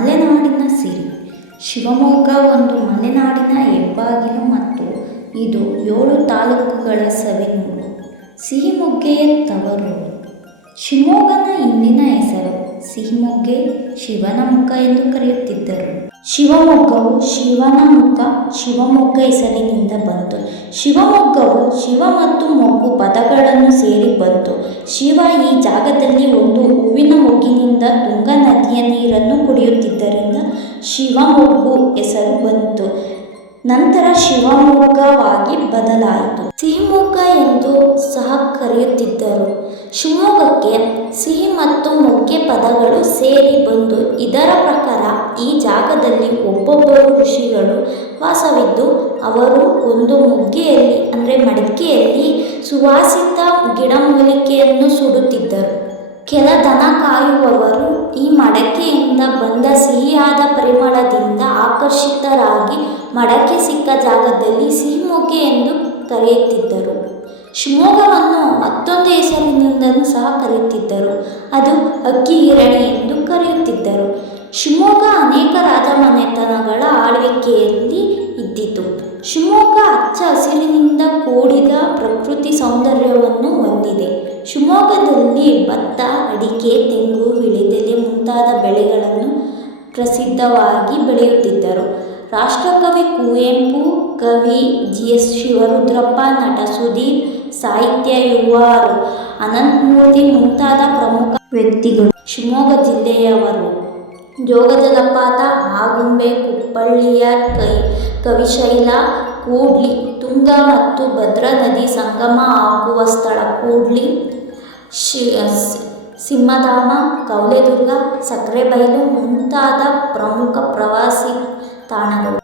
ಮಲೆನಾಡಿನ ಸಿರಿ. ಶಿವಮೊಗ್ಗ ಒಂದು ಮಲೆನಾಡಿನ ಹೆಬ್ಬಾಗಿಲು ಮತ್ತು ಇದು ಏಳು ತಾಲೂಕುಗಳ ಸವಿನೂರು ಸಿಹಿಮೊಗ್ಗೆಯ ತವರೂರು. ಶಿವಮೊಗ್ಗನ ಹಿಂದಿನ ಹೆಸರು ಸಿಹಿಮೊಗ್ಗೆ ಶಿವನ ಮುಖ ಎಂದು ಕರೆಯುತ್ತಿದ್ದರು. ಶಿವಮೊಗ್ಗವು ಶಿವನ ಮುಖ ಶಿವಮೊಗ್ಗ ಹೆಸರಿನಿಂದ ಬಂತು. ಶಿವಮೊಗ್ಗವು ಶಿವ ಮತ್ತು ಮೊಗ್ಗು ಪದಗಳನ್ನು ಸೇರಿ ಬಂತು. ಶಿವ ಈ ಜಾಗದಲ್ಲಿ ಒಂದು ಹೂವಿನ ಮೊಗ್ಗಿನಿಂದ ತುಂಗಾ ನದಿಯ ನೀರನ್ನು ಕುಡಿಯುತ್ತಿದ್ದರಿಂದ ಶಿವಮೊಗ್ಗು ಹೆಸರು ಬಂತು. ನಂತರ ಶಿವಮೊಗ್ಗವಾಗಿ ಬದಲಾಯಿತು. ಸಿಹಿಮೊಗ್ಗ ಎಂದು ಸಹ ಕರೆಯುತ್ತಿದ್ದರು. ಶಿವಮೊಗ್ಗಕ್ಕೆ ಸಿಹಿ ಪದಗಳು ಸೇರಿ ಬಂದು ಇದರ ಪ್ರಕಾರ ಈ ಜಾಗದಲ್ಲಿ ಒಬ್ಬೊಬ್ಬರು ಋಷಿಗಳು ವಾಸವಿದ್ದು ಅವರು ಒಂದು ಮುಗ್ಗೆಯಲ್ಲಿ, ಅಂದರೆ ಮಡಿಕೆಯಲ್ಲಿ ಸುವಾಸಿತ ಗಿಡಮೂಲಿಕೆಯನ್ನು ಸುಡುತ್ತಿದ್ದರು. ಕೆಲ ದನ ಕಾಯುವವರು ಈ ಮಡಕೆಯಿಂದ ಬಂದ ಸಿಹಿಯಾದ ಪರಿಮಳದಿಂದ ಆಕರ್ಷಿತರಾಗಿ ಮಡಕೆ ಸಿಕ್ಕ ಜಾಗದಲ್ಲಿ ಸಿಹಿಮೊಗ್ಗೆ ಎಂದು ಕರೆಯುತ್ತಿದ್ದರು. ಶಿವಮೊಗ್ಗವನ್ನು ಮತ್ತೊಂದು ಹೆಸರಿನಿಂದಲೂ ಸಹ ಕರೆಯುತ್ತಿದ್ದರು. ಅದು ಅಕ್ಕಿ ಹಿರಣಿ ಎಂದು ಕರೆಯುತ್ತಿದ್ದರು. ಶಿವಮೊಗ್ಗ ಅನೇಕ ರಾಜಮನೆತನಗಳ ಆಳ್ವಿಕೆಯಲ್ಲಿ ಇದ್ದಿತು. ಶಿವಮೊಗ್ಗ ಹಚ್ಚ ಹಸಿರಿನಿಂದ ಕೂಡಿದ ಪ್ರಕೃತಿ ಸೌಂದರ್ಯವನ್ನು ಹೊಂದಿದೆ. ಶಿವಮೊಗ್ಗದಲ್ಲಿ ಭತ್ತ, ಅಡಿಕೆ, ತೆಂಗು ವಿಳೆದೆಲೆ ಮುಂತಾದ ಬೆಳೆಗಳನ್ನು ಪ್ರಸಿದ್ಧವಾಗಿ ಬೆಳೆಯುತ್ತಿದ್ದರು. ರಾಷ್ಟ್ರಕವಿ ಕುವೆಂಪು, ಕವಿ ಜಿ ಎಸ್ ಶಿವರುದ್ರಪ್ಪ, ನಟ ಸುದೀಪ್ ಸಾಹಿತ್ಯ ಯುವಾರು, ಅನಂತಮೂರ್ತಿ ಮುಂತಾದ ಪ್ರಮುಖ ವ್ಯಕ್ತಿಗಳು ಶಿವಮೊಗ್ಗ ಜಿಲ್ಲೆಯವರು. ಜೋಗ ಜಲಪಾತ ಆಗುಂಬೆ, ಕುಪ್ಪಳ್ಳಿಯ ಕೈ, ಕವಿಶೈಲ, ಕೂಡ್ಲಿ, ತುಂಗಾ ಮತ್ತು ಭದ್ರಾ ನದಿ ಸಂಗಮ ಆಗುವ ಸ್ಥಳ ಕೂಡ್ಲಿ, ಶಿ ಸಿಂಹಧಾಮ, ಕೌಲೆದುರ್ಗ, ಸಕ್ಕರೆಬೈಲು ಮುಂತಾದ ಪ್ರಮುಖ ಪ್ರ